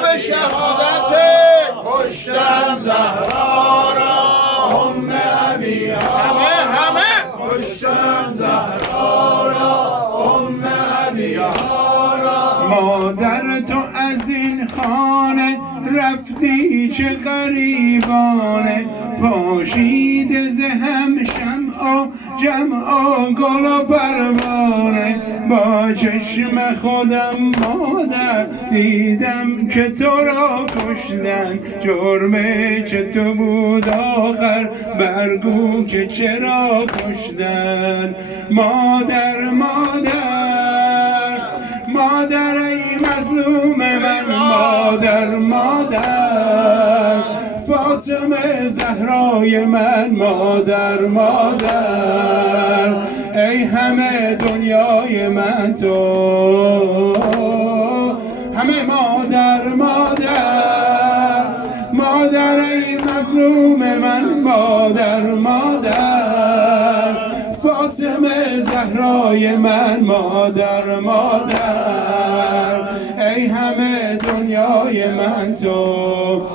شب شهادت کشتن زهرا را همه کشتن زهرا را را مادر تو از این خانه رفتی چه غریبانه، پاشیده ز هم شمع و جمع گل و پروانه. با چشم خودم مادر دیدم که تو را کشتن، جرم چه تو بود آخر برگو که چرا کشتن. مادر مادر ای مظلوم من، مادر فاطمه زهرای من، مادر ای همه دنیای من تو، همه مادر ای مظلوم من، مادر فاطمه زهرای من، مادر ای همه دنیای من تو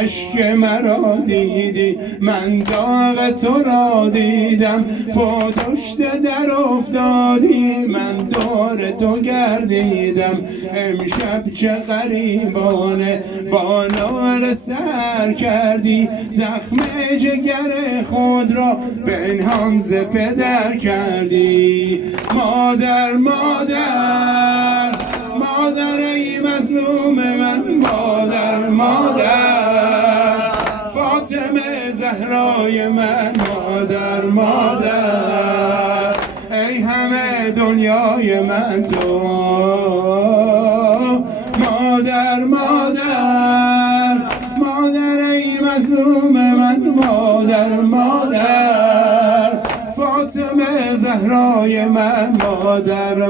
اشک مرا دیدی، من داغ تو را دیدم، پشت در افتادی، من دور تو گردیدم. امشب چه غریبانه با نار سر کردی، زخم جگر خود را پنهان ز پدر کردی. مادر ای مظلوم من، مادر فاطمه زهرای من، مادر ای همه دنیای من تو، مادر ای مظلوم من، مادر فاطمه زهرای من، مادر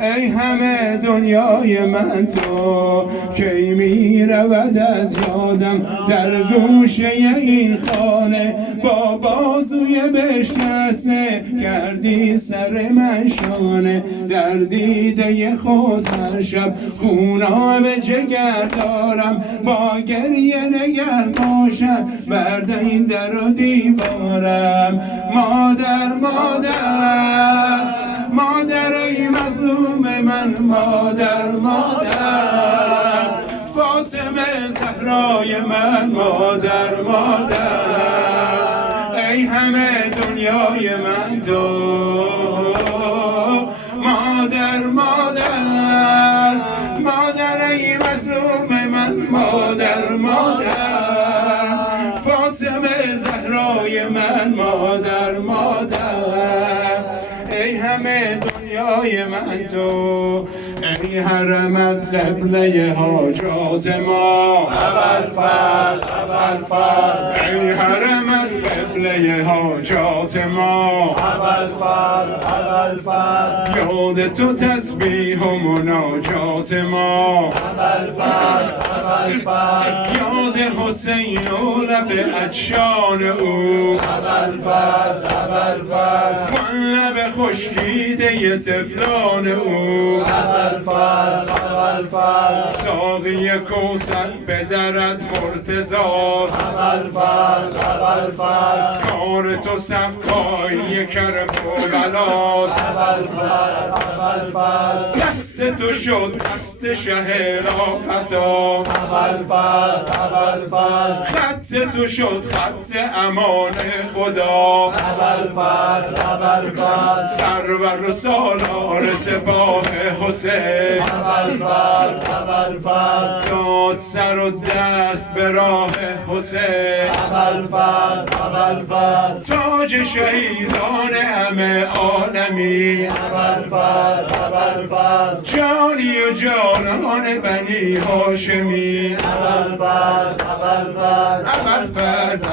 ای همه دنیای من تو. کی می رود از یادم در گوشه این خانه، با بازوی بشکسته کردی سر من شانه. در دیده خود هر شب خوناب جگر دارم، با گریه نگه باشم بر این در و دیوارم. مادر ای مظلوم من، مادر فاطمه زهرای من، مادر ای همه دنیای من تو. مادر ای مظلوم من، مادر فاطمه زهرای من، مادر ای همه دنیای من تو. ای حرمت قبله حاجات ما، ای حرمت قبله حاجات ما، یاد تو تسبیح و مناجات ما، یاد حسین و لب عطشان او، وان لب خشکیده طفلان او. ساقی کوثر پدرت مرتضاست، کار تو سقای کرم و بلاست. دست تو شد دست شه لافتا، خط تو شد خط امان خدا. سرور و سالار سپاه حسین، داد سر و دست به راه حسین. تاج شهیدان همه عالمی، جانی و جانان بنی هاشمی. ابوالفضل